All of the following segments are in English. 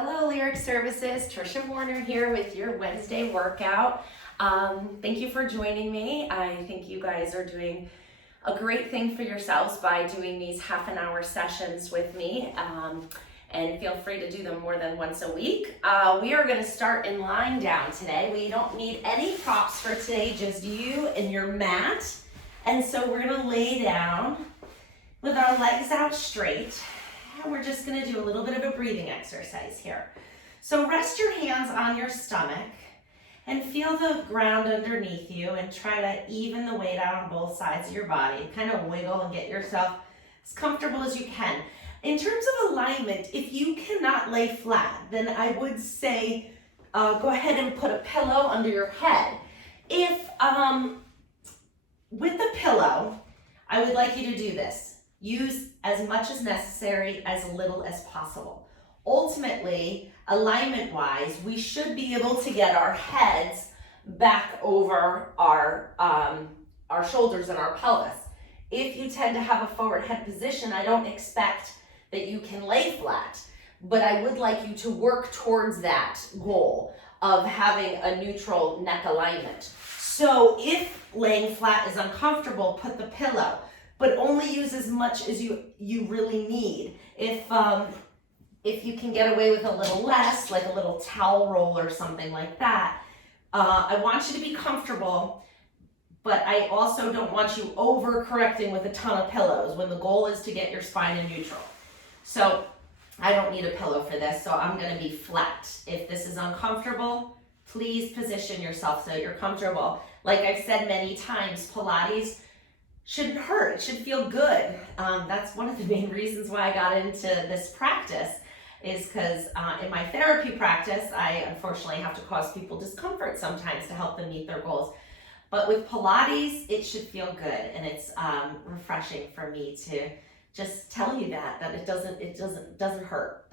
Hello, Lyric Services. Trisha Warner here with your Wednesday workout. Thank you for joining me. I think you guys are doing a great thing for yourselves by doing these half an hour sessions with me. And feel free to do them more than once a week. We are going to start in lying down today. We don't need any props for today, just you and your mat. And so we're going to lay down with our legs out straight. And we're just going to do a little bit of a breathing exercise here. So rest your hands on your stomach and feel the ground underneath you and try to even the weight out on both sides of your body. Kind of wiggle and get yourself as comfortable as you can. In terms of alignment, if you cannot lay flat, then I would say go ahead and put a pillow under your head. If with the pillow, I would like you to do this. Use as much as necessary, as little as possible. Ultimately, alignment-wise, we should be able to get our heads back over our shoulders and our pelvis. If you tend to have a forward head position, I don't expect that you can lay flat, but I would like you to work towards that goal of having a neutral neck alignment. So if laying flat is uncomfortable, put the pillow, but only use as much as you really need. If you can get away with a little less, like a little towel roll or something like that, I want you to be comfortable, but I also don't want you overcorrecting with a ton of pillows when the goal is to get your spine in neutral. So I don't need a pillow for this, so I'm gonna be flat. If this is uncomfortable, please position yourself so you're comfortable. Like I've said many times, Pilates shouldn't hurt, it should feel good. That's one of the main reasons why I got into this practice, is because in my therapy practice, I unfortunately have to cause people discomfort sometimes to help them meet their goals. But with Pilates, it should feel good, and it's refreshing for me to just tell you that it doesn't hurt.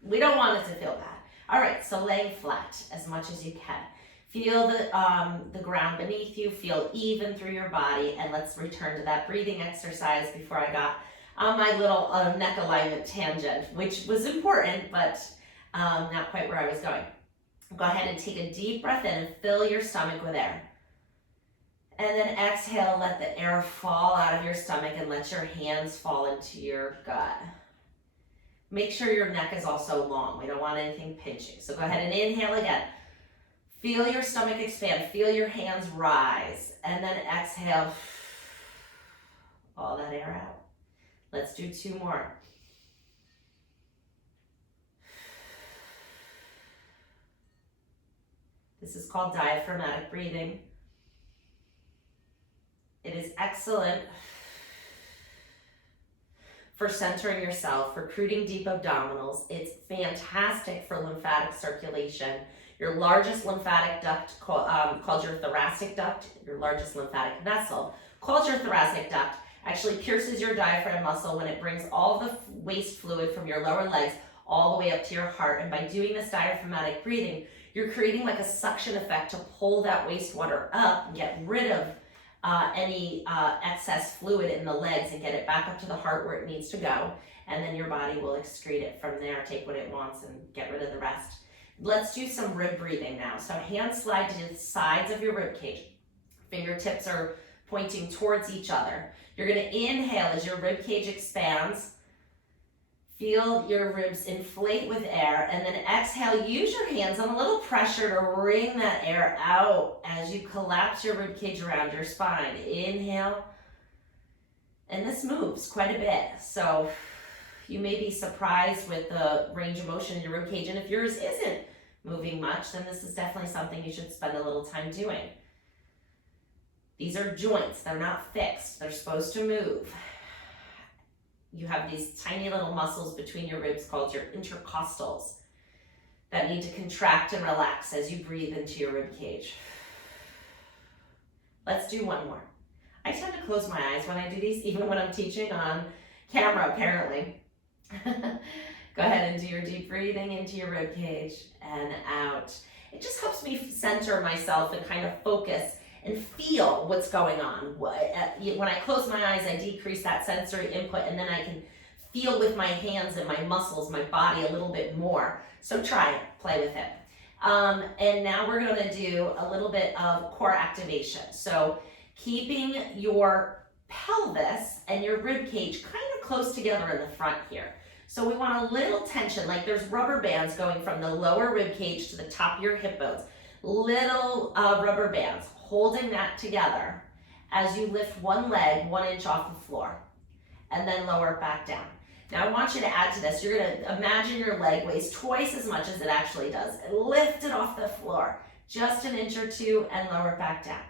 We don't want it to feel bad. All right, so laying flat as much as you can. Feel the ground beneath you, feel even through your body, and let's return to that breathing exercise before I got on my little neck alignment tangent, which was important, but not quite where I was going. Go ahead and take a deep breath in and fill your stomach with air. And then exhale, let the air fall out of your stomach and let your hands fall into your gut. Make sure your neck is also long. We don't want anything pinching. So go ahead and inhale again. Feel your stomach expand, feel your hands rise, and then exhale all that air out. Let's do two more. This is called diaphragmatic breathing. It is excellent for centering yourself, recruiting deep abdominals. It's fantastic for lymphatic circulation. Your largest lymphatic duct called your thoracic duct, your largest lymphatic vessel called your thoracic duct, actually pierces your diaphragm muscle when it brings all the waste fluid from your lower legs all the way up to your heart. And by doing this diaphragmatic breathing, you're creating like a suction effect to pull that wastewater up and get rid of any excess fluid in the legs and get it back up to the heart where it needs to go. And then your body will excrete it from there, take what it wants and get rid of the rest. Let's do some rib breathing now. So hands slide to the sides of your rib cage. Fingertips are pointing towards each other. You're going to inhale as your rib cage expands. Feel your ribs inflate with air, and then exhale. Use your hands on a little pressure to wring that air out as you collapse your rib cage around your spine. Inhale, and this moves quite a bit. So you may be surprised with the range of motion in your rib cage, and if yours isn't moving much, then this is definitely something you should spend a little time doing. These are joints, they're not fixed, they're supposed to move. You have these tiny little muscles between your ribs called your intercostals that need to contract and relax as you breathe into your rib cage. Let's do one more. I tend to close my eyes when I do these, even when I'm teaching on camera, apparently. Go ahead and do your deep breathing into your rib cage and out. It just helps me center myself and kind of focus and feel what's going on. When I close my eyes, I decrease that sensory input, and then I can feel with my hands and my muscles, my body a little bit more. So try it, play with it. And now we're gonna do a little bit of core activation. So keeping your pelvis and your rib cage kind of close together in the front here. So we want a little tension, like there's rubber bands going from the lower rib cage to the top of your hip bones. Little rubber bands holding that together as you lift one leg 1 inch off the floor and then lower it back down. Now I want you to add to this. You're gonna imagine your leg weighs twice as much as it actually does. And lift it off the floor, just 1 inch or 2, and lower it back down.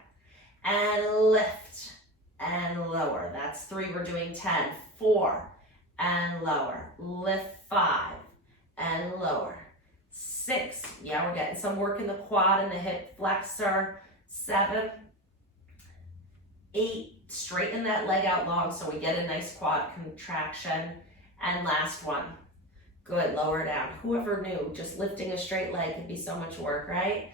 And lift and lower. That's 3, we're doing 10. 4, and lower. Lift 5, and lower. 6, yeah, we're getting some work in the quad and the hip flexor. 7, 8, straighten that leg out long so we get a nice quad contraction. And last one. Good, lower down. Whoever knew, just lifting a straight leg could be so much work, right?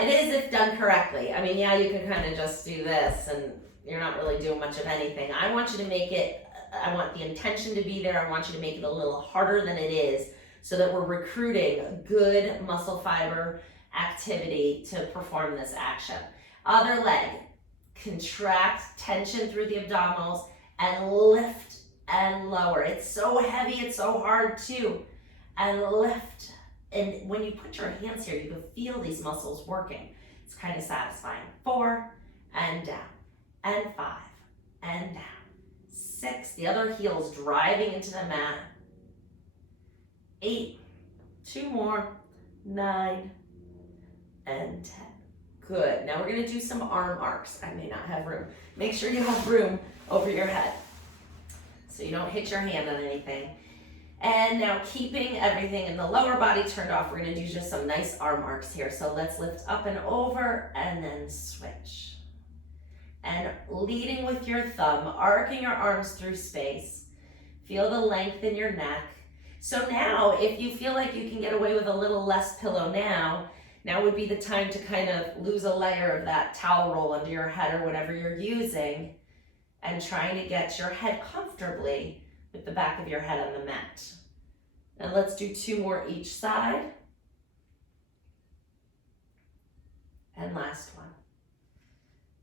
It is if done correctly. I mean, yeah, you can kind of just do this and you're not really doing much of anything. I want you to make it, I want the intention to be there. I want you to make it a little harder than it is so that we're recruiting good muscle fiber activity to perform this action. Other leg, contract, tension through the abdominals, and lift and lower. It's so heavy, it's so hard too. And lift. And when you put your hands here, you can feel these muscles working. It's kind of satisfying. 4, and down. And 5, and down. 6, the other heel's driving into the mat. 8, 2 more. 9, and 10. Good. Now we're going to do some arm arcs. I may not have room. Make sure you have room over your head so you don't hit your hand on anything. And now keeping everything in the lower body turned off, we're going to do just some nice arm arcs here. So let's lift up and over and then switch. And leading with your thumb, arcing your arms through space. Feel the length in your neck. So now, if you feel like you can get away with a little less pillow now would be the time to kind of lose a layer of that towel roll under your head or whatever you're using and trying to get your head comfortably with the back of your head on the mat. And let's do 2 more each side. And last one.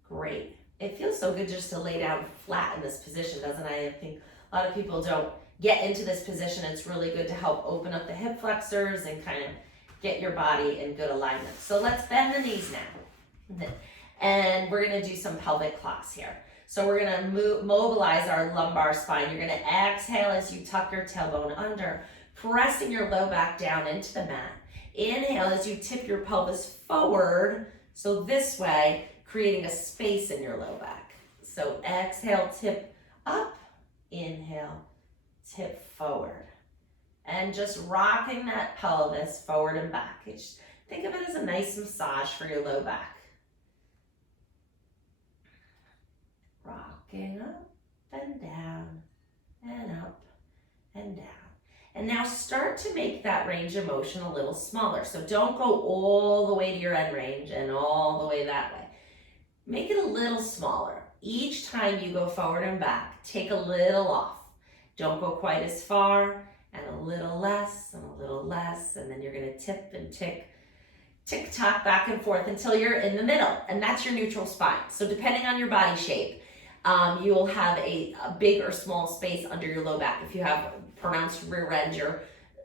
Great. It feels so good just to lay down flat in this position, doesn't it? I think a lot of people don't get into this position. It's really good to help open up the hip flexors and kind of get your body in good alignment. So let's bend the knees now. And we're gonna do some pelvic clocks here. So we're gonna mobilize our lumbar spine. You're gonna exhale as you tuck your tailbone under, pressing your low back down into the mat. Inhale as you tip your pelvis forward, so this way, creating a space in your low back. So exhale, tip up, inhale, tip forward. And just rocking that pelvis forward and back. Think of it as a nice massage for your low back. Rocking up and down and up and down. And now start to make that range of motion a little smaller. So don't go all the way to your end range and all the way that way. Make it a little smaller. Each time you go forward and back, take a little off. Don't go quite as far, and a little less, and a little less, and then you're gonna tip and tick-tock back and forth until you're in the middle, and that's your neutral spine. So depending on your body shape, you will have a big or small space under your low back. If you have pronounced rear end, your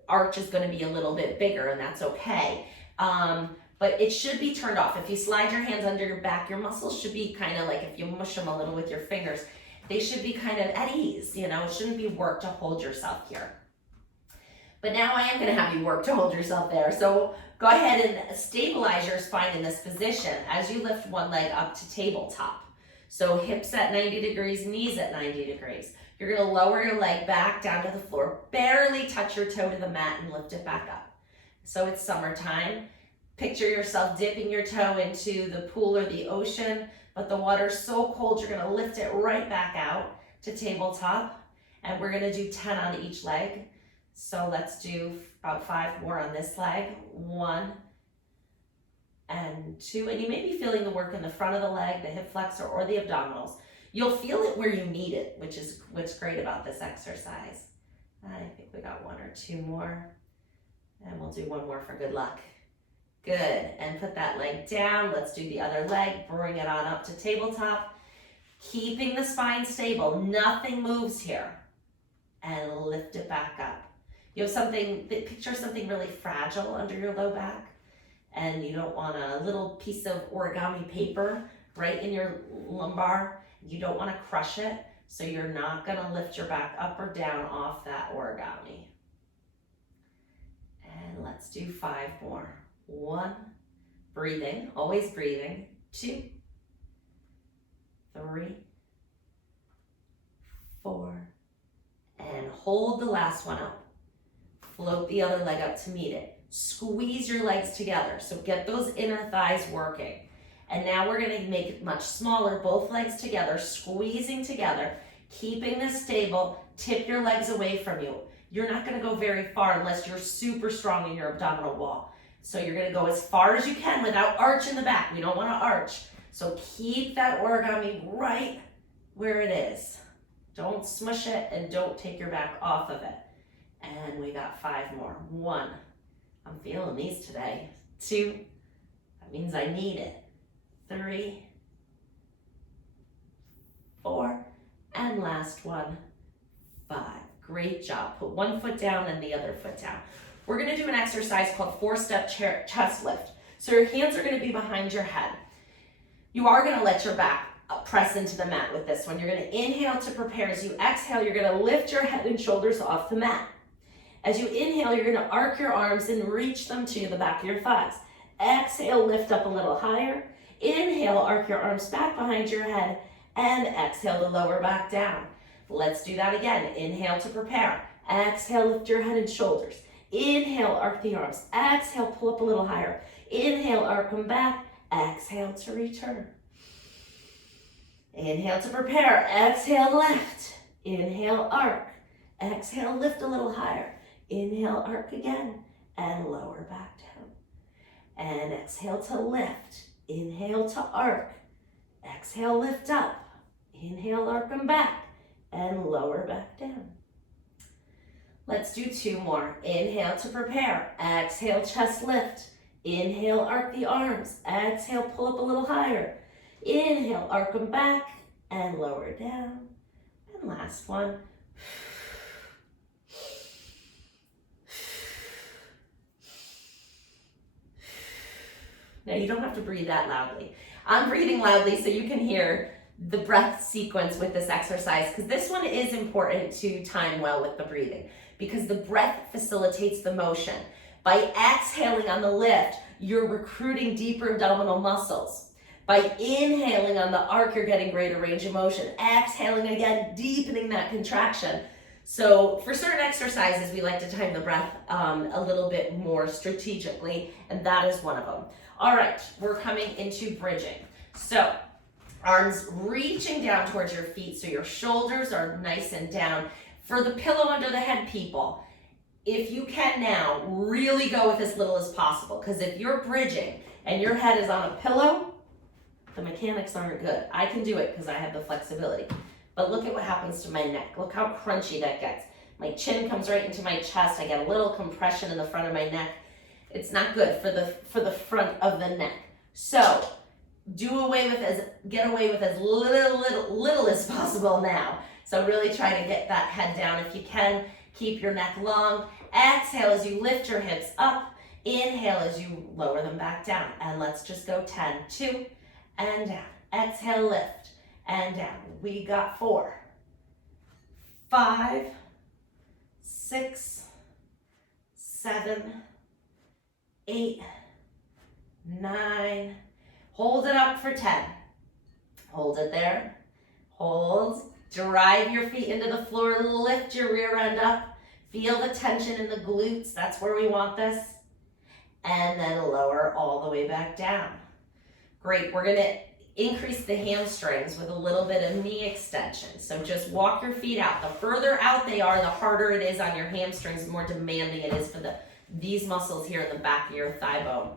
arch is gonna be a little bit bigger, and that's okay. But it should be turned off. If you slide your hands under your back, your muscles should be kind of like, if you mush them a little with your fingers, they should be kind of at ease, you know, it shouldn't be work to hold yourself here. But now I am gonna have you work to hold yourself there. So go ahead and stabilize your spine in this position as you lift one leg up to tabletop. So hips at 90 degrees, knees at 90 degrees. You're gonna lower your leg back down to the floor, barely touch your toe to the mat and lift it back up. So it's summertime. Picture yourself dipping your toe into the pool or the ocean, but the water's so cold you're gonna lift it right back out to tabletop. And we're gonna do 10 on each leg. So let's do about 5 more on this leg. 1 and 2. And you may be feeling the work in the front of the leg, the hip flexor, or the abdominals. You'll feel it where you need it, which is what's great about this exercise. I think we got 1 or 2 more. And we'll do 1 more for good luck. Good, and put that leg down. Let's do the other leg. Bring it on up to tabletop. Keeping the spine stable. Nothing moves here. And lift it back up. You have something, picture something really fragile under your low back. And you don't want a little piece of origami paper right in your lumbar. You don't want to crush it. So you're not going to lift your back up or down off that origami. And let's do 5 more. 1, breathing, always breathing. 2, 3, 4, and hold the last one up. Float the other leg up to meet it. Squeeze your legs together, so get those inner thighs working. And now we're gonna make it much smaller, both legs together, squeezing together, keeping this stable. Tip your legs away from you. You're not gonna go very far unless you're super strong in your abdominal wall. So you're gonna go as far as you can without arch in the back. We don't wanna arch. So keep that origami right where it is. Don't smush it and don't take your back off of it. And we got 5 more. 1, I'm feeling these today. 2, that means I need it. 3, 4, and last one, 5. Great job. Put 1 foot down and the other foot down. We're gonna do an exercise called 4-step chest lift. So your hands are gonna be behind your head. You are gonna let your back press into the mat with this one. You're gonna inhale to prepare. As you exhale, you're gonna lift your head and shoulders off the mat. As you inhale, you're gonna arc your arms and reach them to the back of your thighs. Exhale, lift up a little higher. Inhale, arc your arms back behind your head, and exhale to lower back down. Let's do that again. Inhale to prepare. Exhale, lift your head and shoulders. Inhale, arc the arms. Exhale, pull up a little higher. Inhale, arc them back. Exhale to return. Inhale to prepare. Exhale, lift. Inhale, arc. Exhale, lift a little higher. Inhale, arc again, and lower back down. And exhale to lift. Inhale to arc. Exhale, lift up. Inhale, arc them back, and lower back down. Let's do 2 more. Inhale to prepare. Exhale, chest lift. Inhale, arc the arms. Exhale, pull up a little higher. Inhale, arc them back, and lower down. And last one. Now you don't have to breathe that loudly. I'm breathing loudly so you can hear the breath sequence with this exercise, because this one is important to time well with the breathing, because the breath facilitates the motion. By exhaling on the lift, you're recruiting deeper abdominal muscles. By inhaling on the arc, you're getting greater range of motion. Exhaling again, deepening that contraction. So for certain exercises, we like to time the breath a little bit more strategically, and that is one of them. All right, we're coming into bridging. So arms reaching down towards your feet so your shoulders are nice and down. For the pillow under the head people, if you can now, really go with as little as possible, because if you're bridging and your head is on a pillow, the mechanics aren't good. I can do it because I have the flexibility. But look at what happens to my neck. Look how crunchy that gets. My chin comes right into my chest. I get a little compression in the front of my neck. It's not good for the front of the neck. So get away with as little as possible now. So really try to get that head down if you can. Keep your neck long. Exhale as you lift your hips up. Inhale as you lower them back down. And let's just go 10, 2, and down. Exhale, lift, and down. We got 4, 5, 6, 7, 8, 9. Hold it up for 10. Hold it there. Hold. Drive your feet into the floor. Lift your rear end up. Feel the tension in the glutes. That's where we want this. And then lower all the way back down. Great. We're going to increase the hamstrings with a little bit of knee extension. So just walk your feet out. The further out they are, the harder it is on your hamstrings, the more demanding it is for these muscles here in the back of your thigh bone.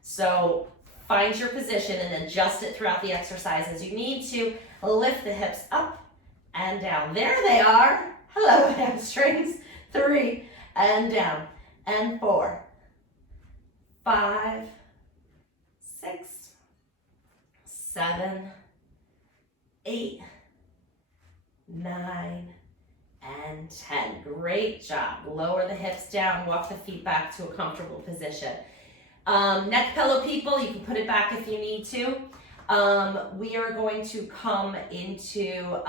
So find your position and adjust it throughout the exercise as you need to. Lift the hips up and down. There they are. Hello, hamstrings. 3, and down, and 4, 5, 6, 7, 8, 9, and 10. Great job. Lower the hips down, walk the feet back to a comfortable position. Neck pillow people, you can put it back if you need to. We are going to come into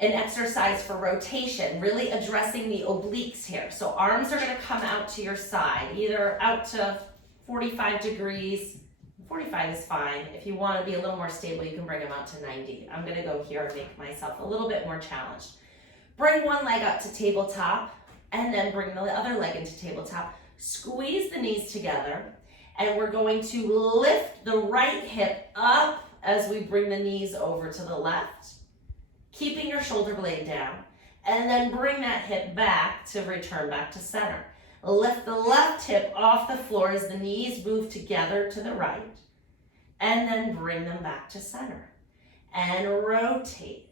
an exercise for rotation, really addressing the obliques here. So arms are gonna come out to your side, either out to 45 degrees. 45 is fine. If you wanna be a little more stable, you can bring them out to 90. I'm gonna go here and make myself a little bit more challenged. Bring one leg up to tabletop, and then bring the other leg into tabletop. Squeeze the knees together, and we're going to lift the right hip up as we bring the knees over to the left, keeping your shoulder blade down, and then bring that hip back to return back to center. Lift the left hip off the floor as the knees move together to the right, and then bring them back to center. And rotate,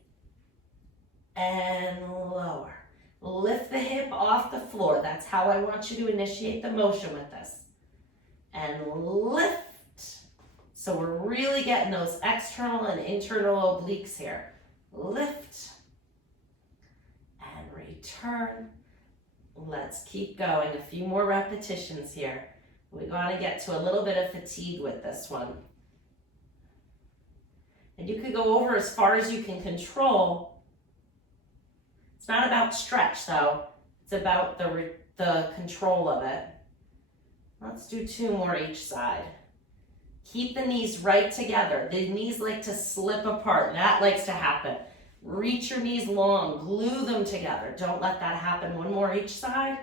and lower. Lift the hip off the floor. That's how I want you to initiate the motion with this. And lift. So we're really getting those external and internal obliques here. Lift and return. Let's keep going. A few more repetitions here. We want to get to a little bit of fatigue with this one. And you could go over as far as you can control. It's not about stretch though. It's about the control of it. Let's do 2 more each side. Keep the knees right together. The knees like to slip apart. That likes to happen. Reach your knees long, glue them together. Don't let that happen. 1 more each side.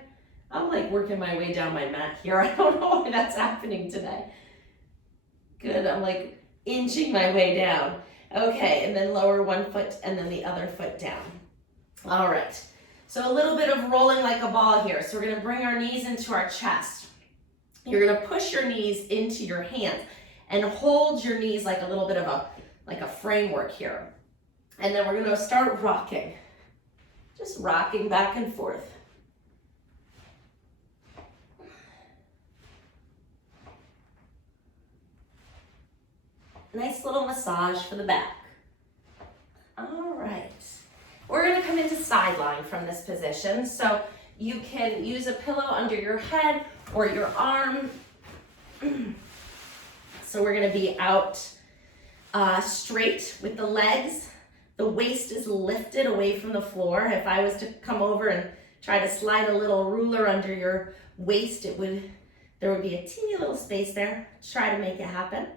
I'm like working my way down my mat here. I don't know why that's happening today. Good, I'm like inching my way down. Okay, and then lower 1 foot and then the other foot down. All right, so a little bit of rolling like a ball here. So we're gonna bring our knees into our chest. You're gonna push your knees into your hands and hold your knees like a little bit of a framework here. And then we're gonna start rocking. Just rocking back and forth. Nice little massage for the back. All right. We're gonna come into side lying from this position. So you can use a pillow under your head or your arm. So we're gonna be out straight with the legs. The waist is lifted away from the floor. If I was to come over and try to slide a little ruler under your waist, there would be a teeny little space there. Try to make it happen.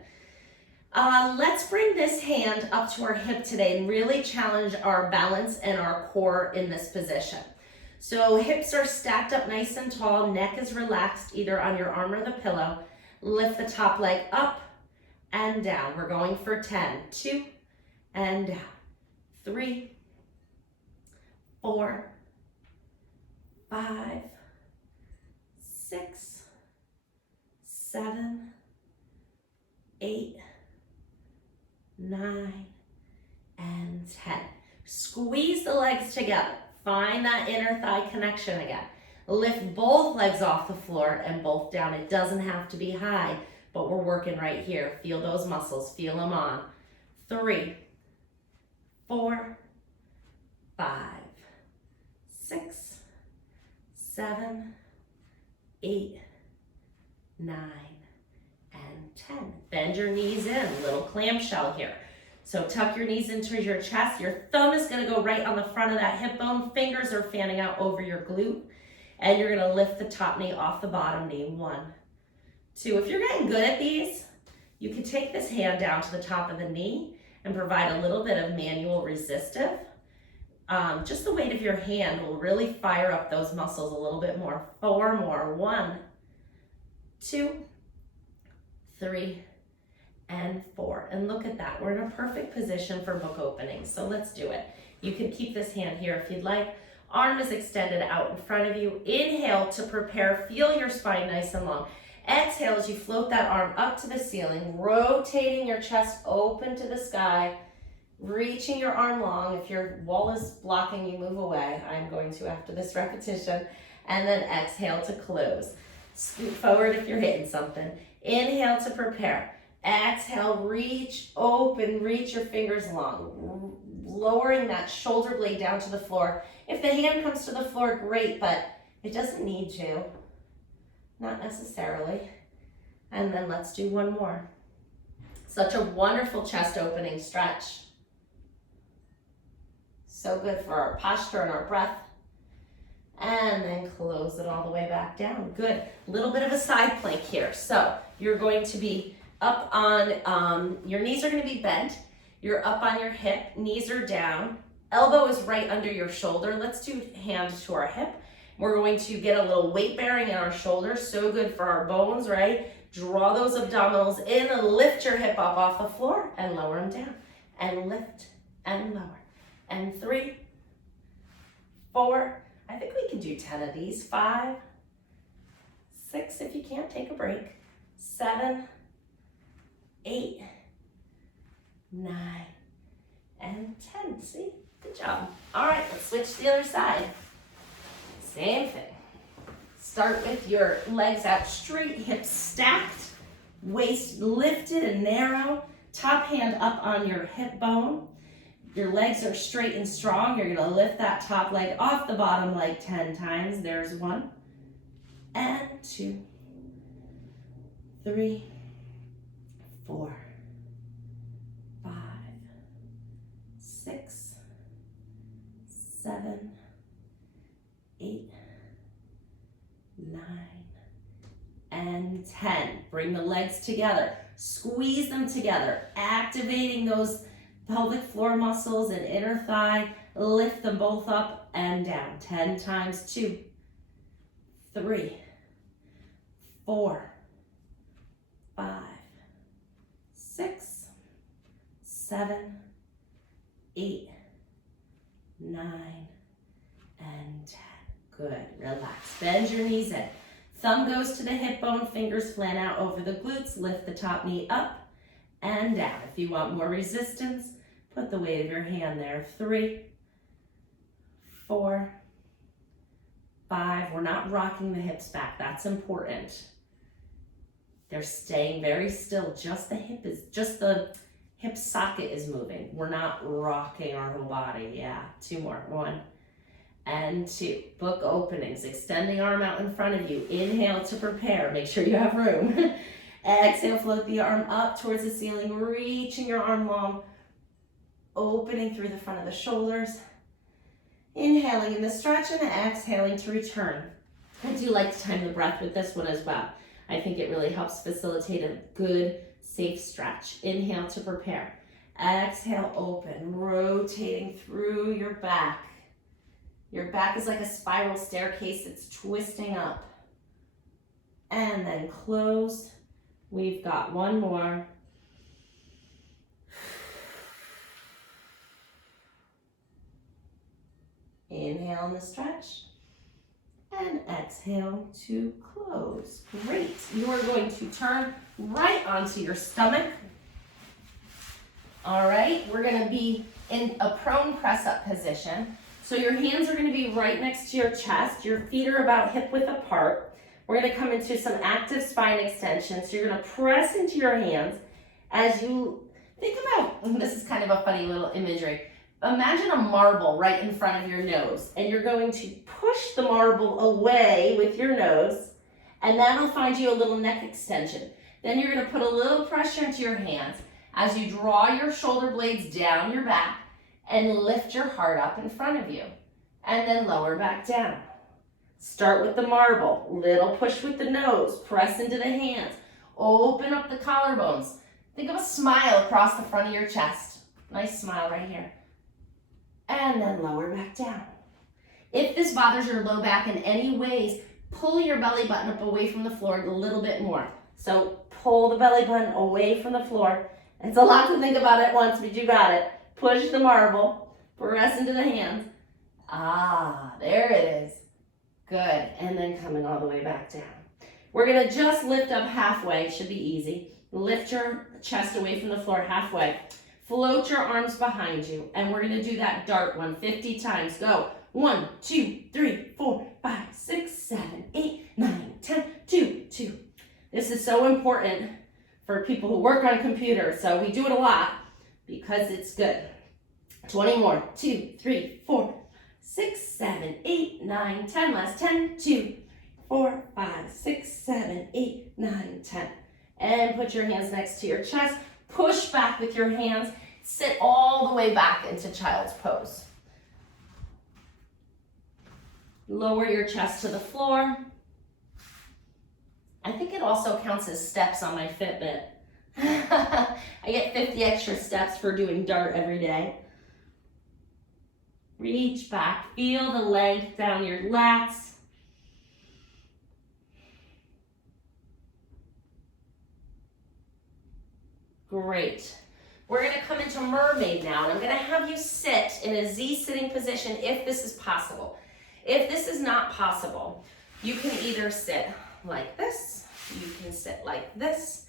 Let's bring this hand up to our hip today and really challenge our balance and our core in this position. So hips are stacked up nice and tall, neck is relaxed either on your arm or the pillow. Lift the top leg up and down. We're going for 10. 2 and down. 3, 4, 5, 6, 7, 8, 9, and 10. Squeeze the legs together. Find that inner thigh connection again. Lift both legs off the floor and both down. It doesn't have to be high, but we're working right here. Feel those muscles, feel them on. 3, 4, 5, 6, 7, 8, 9, and 10. Bend your knees in, little clamshell here. So tuck your knees into your chest. Your thumb is gonna go right on the front of that hip bone. Fingers are fanning out over your glute. And you're gonna lift the top knee off the bottom knee. 1, 2. If you're getting good at these, you can take this hand down to the top of the knee and provide a little bit of manual resistive. Just the weight of your hand will really fire up those muscles a little bit more. 4 more. 1, 2, 3, and 4. And look at that. We're in a perfect position for book opening. So let's do it. You can keep this hand here if you'd like. Arm is extended out in front of you. Inhale to prepare. Feel your spine nice and long. Exhale as you float that arm up to the ceiling, rotating your chest open to the sky. reaching your arm long. If your wall is blocking you, move away. I'm going to after this repetition. And then exhale to close. Scoot forward if you're hitting something. Inhale to prepare. Exhale, reach, open, reach your fingers long. Lowering that shoulder blade down to the floor. If the hand comes to the floor, great, but it doesn't need to. Not necessarily. And then let's do one more. Such a wonderful chest opening stretch. So good for our posture and our breath. And then close it all the way back down. Good. Little bit of a side plank here. So you're going to be up on, your knees are going to be bent. You're up on your hip, knees are down. Elbow is right under your shoulder. Let's do hand to our hip. We're going to get a little weight bearing in our shoulders. So good for our bones, right? Draw those abdominals in and lift your hip up off the floor and lower them down. And lift and lower. And 3, 4, I think we can do 10 of these. 5, 6, if you can't, take a break. 7, 8, 9, and 10. See? Good job. All right, let's switch to the other side. Same thing. Start with your legs out straight, hips stacked, waist lifted and narrow, top hand up on your hip bone. Your legs are straight and strong. You're gonna lift that top leg off the bottom leg 10 times. There's 1, and 2, 3, 4, 5, 6, 7, 8, 9, and 10. Bring the legs together. Squeeze them together, activating those pelvic floor muscles and inner thigh. Lift them both up and down. 10 times. 2, 3, 4, 5, 6, 7, 8, 9, and 10. Good. Relax. Bend your knees in. Thumb goes to the hip bone, fingers flan out over the glutes. Lift the top knee up and down. If you want more resistance, put the weight of your hand there. 3, 4, 5. We're not rocking the hips back. That's important. They're staying very still. Just the hip socket is moving. We're not rocking our whole body. Yeah. 2 more. 1 and 2. Book openings. Extending arm out in front of you. Inhale to prepare. Make sure you have room. Exhale, float the arm up towards the ceiling, reaching your arm long, opening through the front of the shoulders. Inhaling in the stretch and exhaling to return. I do like to time the breath with this one as well. I think it really helps facilitate a good, safe stretch. Inhale to prepare. Exhale, open, rotating through your back. Your back is like a spiral staircase that's twisting up. And then close. We've got 1 more. Inhale in the stretch. And exhale to close. Great. You are going to turn right onto your stomach. All right, we're going to be in a prone press-up position. So your hands are going to be right next to your chest. Your feet are about hip width apart. We're going to come into some active spine extension. So you're going to press into your hands as you think about, this is kind of a funny little imagery. Imagine a marble right in front of your nose, and you're going to push the marble away with your nose, and that'll find you a little neck extension. Then you're going to put a little pressure into your hands as you draw your shoulder blades down your back and lift your heart up in front of you, and then lower back down. Start with the marble, little push with the nose, press into the hands, open up the collarbones. Think of a smile across the front of your chest. Nice smile right here. And then lower back down. If this bothers your low back in any ways, pull your belly button up away from the floor a little bit more. So pull the belly button away from the floor. It's a lot to think about at once, but you got it. Push the marble, press into the hands. Ah, there it is. Good, and then coming all the way back down. We're gonna just lift up halfway, should be easy. Lift your chest away from the floor halfway. Float your arms behind you, and we're gonna do that dart one 50 times. Go. 1, 2, 3, 4, 5, 6, 7, 8, 9, 10, 2, 2. This is so important for people who work on computers, so we do it a lot because it's good. 20 more. 2, 3, 4, 6, 7, 8, 9, 10. Last 10. 2, 4, 5, 6, 7, 8, 9, 10. And put your hands next to your chest. Push back with your hands. Sit all the way back into child's pose. Lower your chest to the floor. I think it also counts as steps on my Fitbit. I get 50 extra steps for doing dart every day. Reach back. Feel the length down your lats. Great. We're going to come into mermaid now, and I'm going to have you sit in a Z sitting position if this is possible. If this is not possible, you can either sit like this, you can sit like this.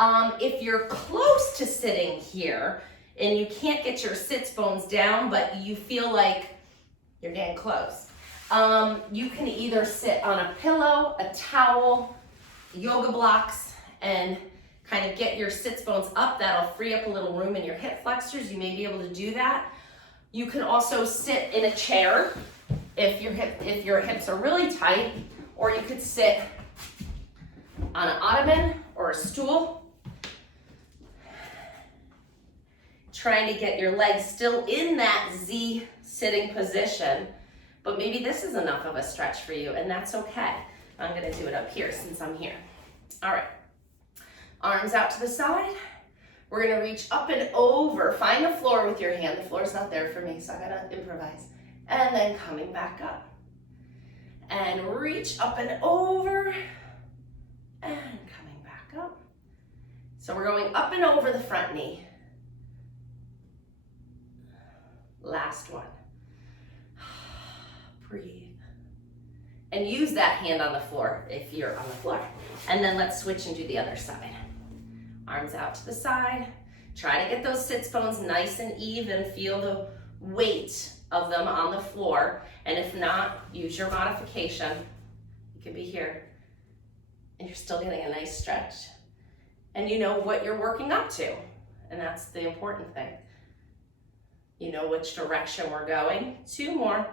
If you're close to sitting here and you can't get your sits bones down, but you feel like you're getting close, you can either sit on a pillow, a towel, yoga blocks, and kind of get your sits bones up. That'll free up a little room in your hip flexors. You may be able to do that. You can also sit in a chair if your hips are really tight, or you could sit on an ottoman or a stool, trying to get your legs still in that Z sitting position, but maybe this is enough of a stretch for you, and that's okay. I'm gonna do it up here since I'm here. All right, arms out to the side. We're gonna reach up and over. Find the floor with your hand. The floor's not there for me, so I gotta improvise. And then coming back up. And reach up and over. And coming back up. So we're going up and over the front knee. Last one. Breathe. And use that hand on the floor if you're on the floor. And then let's switch and do the other side. Arms out to the side. Try to get those sits bones nice and even. Feel the weight of them on the floor. And if not, use your modification. You can be here. And you're still getting a nice stretch. And you know what you're working up to. And that's the important thing. You know which direction we're going. 2 more.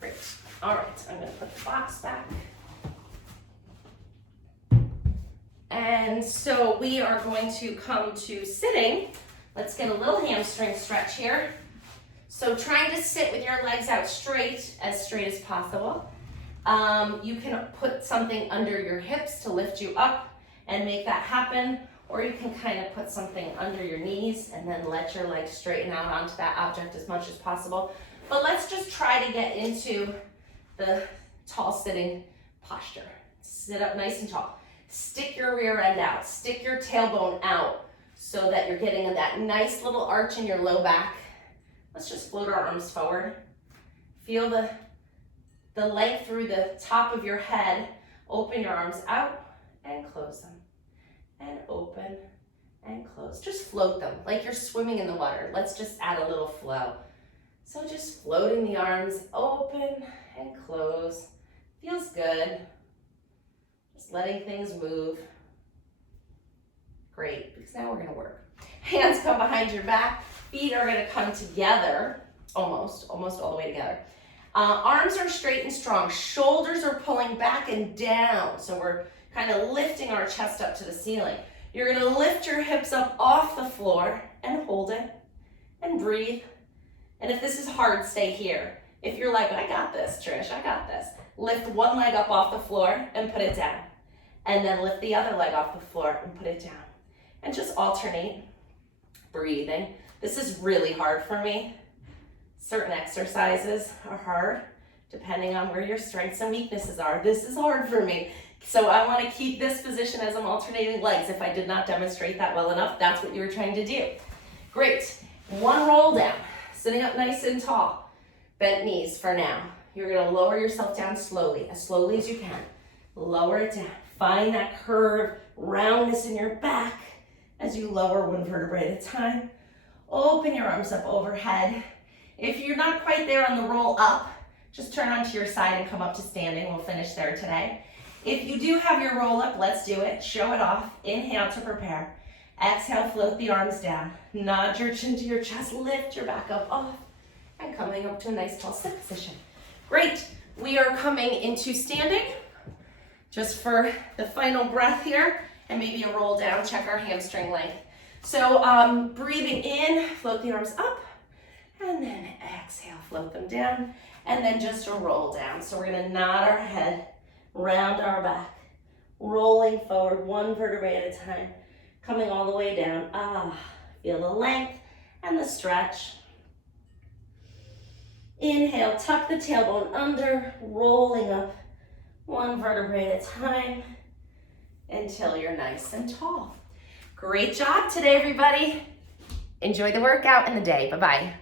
Great. All right, I'm going to put the box back. And so we are going to come to sitting. Let's get a little hamstring stretch here. So trying to sit with your legs out straight as possible. You can put something under your hips to lift you up and make that happen, or you can kind of put something under your knees and then let your legs straighten out onto that object as much as possible. But let's just try to get into the tall sitting posture. Sit up nice and tall. Stick your rear end out. Stick your tailbone out so that you're getting that nice little arch in your low back. Let's just float our arms forward. Feel the length through the top of your head. Open your arms out and close them. And open and close. Just float them like you're swimming in the water. Let's just add a little flow. So just floating the arms open and close. Feels good. Just letting things move. Great, because now we're gonna work. Hands come behind your back. Feet are gonna come together, almost all the way together. Arms are straight and strong. Shoulders are pulling back and down. So we're kind of lifting our chest up to the ceiling. You're gonna lift your hips up off the floor and hold it and breathe. And if this is hard, stay here. If you're like, I got this, Trish, I got this. Lift one leg up off the floor and put it down. And then lift the other leg off the floor and put it down. And just alternate, breathing. This is really hard for me. Certain exercises are hard, depending on where your strengths and weaknesses are. This is hard for me. So I want to keep this position as I'm alternating legs. If I did not demonstrate that well enough, that's what you were trying to do. Great. One roll down. Sitting up nice and tall. Bent knees for now. You're going to lower yourself down slowly as you can. Lower it down. Find that curve, roundness in your back as you lower one vertebrae at a time. Open your arms up overhead. If you're not quite there on the roll up, just turn onto your side and come up to standing. We'll finish there today. If you do have your roll up, let's do it. Show it off. Inhale to prepare. Exhale, float the arms down. Nod your chin to your chest, lift your back up off, and coming up to a nice tall sit position. Great. We are coming into standing. Just for the final breath here, and maybe a roll down, check our hamstring length. So breathing in, float the arms up, and then exhale, float them down, and then just a roll down. So we're gonna nod our head, round our back, rolling forward one vertebrae at a time, coming all the way down. Feel the length and the stretch. Inhale, tuck the tailbone under, rolling up one vertebrae at a time until you're nice and tall. Great job today, everybody. Enjoy the workout and the day. Bye-bye.